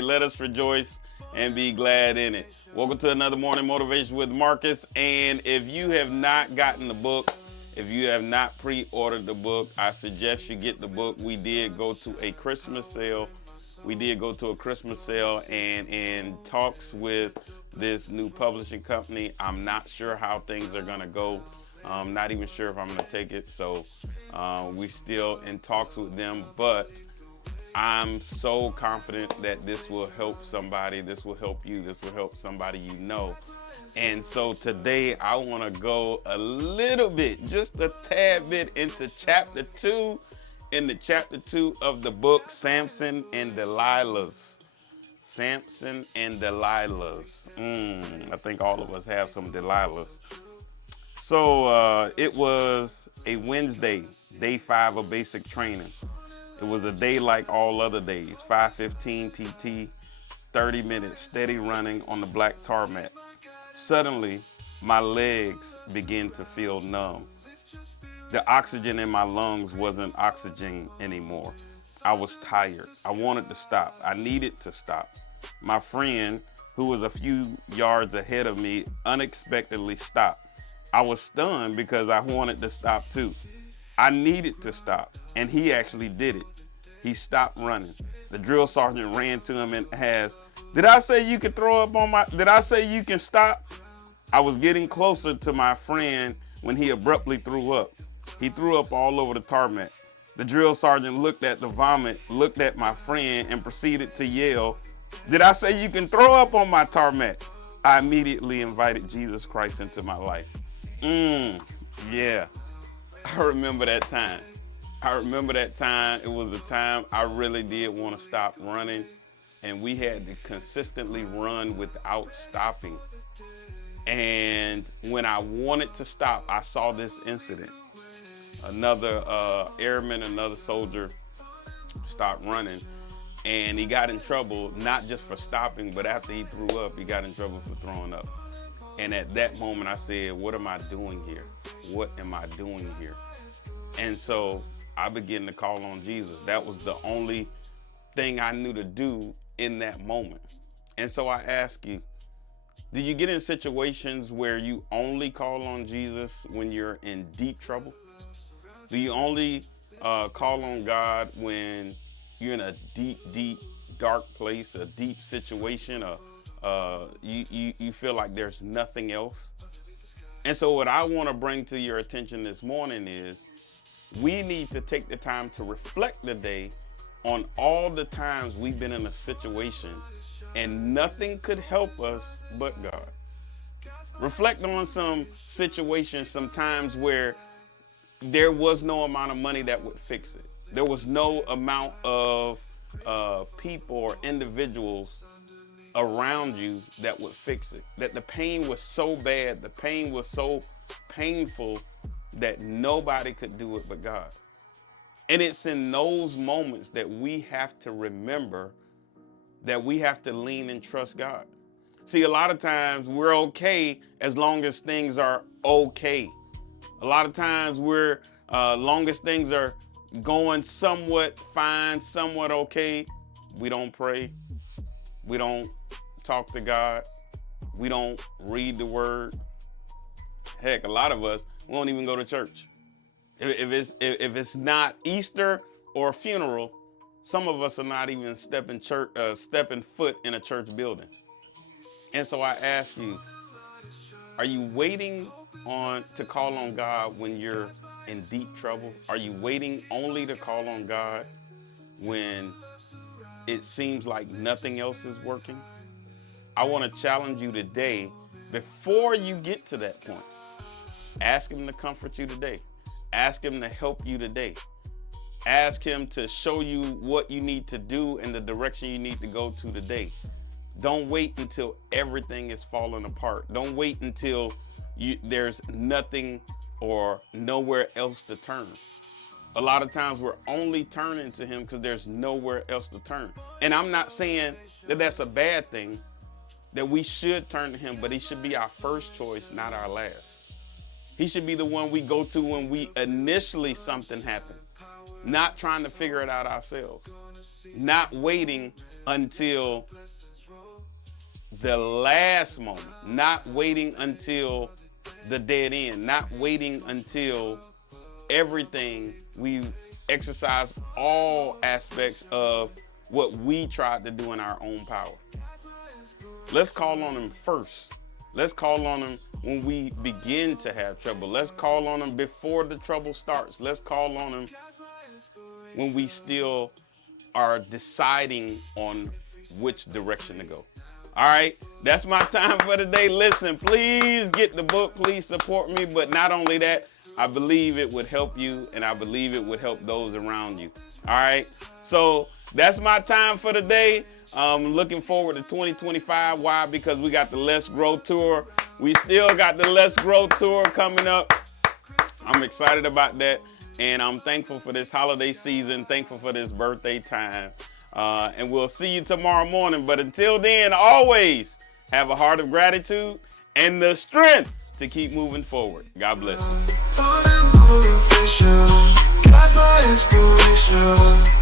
Hey, let us rejoice and be glad in it. Welcome to another Morning Motivation with Marcus. And if you have not gotten the book, if you have not pre-ordered the book, I suggest you get the book. We did go to a Christmas sale. And in talks with this new publishing company, I'm not sure how things are gonna go. I'm not even sure if I'm gonna take it. So we're still in talks with them, but I'm so confident that this will help somebody. This will help you. This will help somebody you know. And so today I want to go a little bit, just a tad bit, into chapter 2, in the chapter 2 of the book, Samson and Delilah's. Samson and Delilah's. I think all of us have some Delilah's. So it was a Wednesday, day 5 of basic training. It was a day like all other days, 5:15 PT, 30 minutes steady running on the black tarmac. Suddenly, my legs began to feel numb. The oxygen in my lungs wasn't oxygen anymore. I was tired. I wanted to stop. I needed to stop. My friend, who was a few yards ahead of me, unexpectedly stopped. I was stunned because I wanted to stop too. I needed to stop, and he actually did it. He stopped running. The drill sergeant ran to him and asked, "Did I say you could throw up on my, did I say you can stop?" I was getting closer to my friend when he abruptly threw up. He threw up all over the tarmac. The drill sergeant looked at the vomit, looked at my friend, and proceeded to yell, "Did I say you can throw up on my tarmac?" I immediately invited Jesus Christ into my life. Yeah, I remember that time. It was the time I really did want to stop running, and we had to consistently run without stopping. And when I wanted to stop, I saw this incident. Another airman, another soldier stopped running, and he got in trouble, not just for stopping, but after he threw up, he got in trouble for throwing up. And at that moment, I said, what am I doing here? What am I doing here? And so I began to call on Jesus. That was the only thing I knew to do in that moment. And so I ask you, do you get in situations where you only call on Jesus when you're in deep trouble? Do you only call on God when you're in a deep, dark place, a deep situation, you feel like there's nothing else? And so what I want to bring to your attention this morning is we need to take the time to reflect today on all the times we've been in a situation and nothing could help us but God. Reflect on some situations, some times where there was no amount of money that would fix it. There was no amount of people or individuals around you that would fix it. That the pain was so bad, the pain was so painful that nobody could do it but God. And it's in those moments that we have to remember that we have to lean and trust God. See, a lot of times we're okay as long as things are okay. A lot of times we're, long as things are going somewhat fine, somewhat okay, we don't pray, we don't talk to God, we don't read the word. Heck, a lot of us won't even go to church. If it's not Easter or a funeral, some of us are not even stepping foot in a church building. And so I ask you, are you waiting on to call on God when you're in deep trouble? Are you waiting only to call on God when it seems like nothing else is working? I want to challenge you today, before you get to that point, ask him to comfort you today. Ask him to help you today. Ask him to show you what you need to do and the direction you need to go to today. Don't wait until everything is falling apart. Don't wait until there's nothing or nowhere else to turn. A lot of times we're only turning to him because there's nowhere else to turn. And I'm not saying that that's a bad thing, that we should turn to him, but he should be our first choice, not our last. He should be the one we go to when we initially something happens, not trying to figure it out ourselves, not waiting until the last moment, not waiting until the dead end, not waiting until everything. We exercise all aspects of what we tried to do in our own power. Let's call on him first. Let's call on him when we begin to have trouble. Let's call on him before the trouble starts. Let's call on him when we still are deciding on which direction to go. All right, that's my time for today. Listen, please get the book. Please support me. But not only that, I believe it would help you, and I believe it would help those around you. All right, so that's my time for today. Looking forward to 2025. Why? Because we got the Let's Grow Tour. We still got the Let's Grow Tour coming up. I'm excited about that, and I'm thankful for this holiday season, thankful for this birthday time. And we'll see you tomorrow morning. But until then, always have a heart of gratitude and the strength to keep moving forward. God bless you.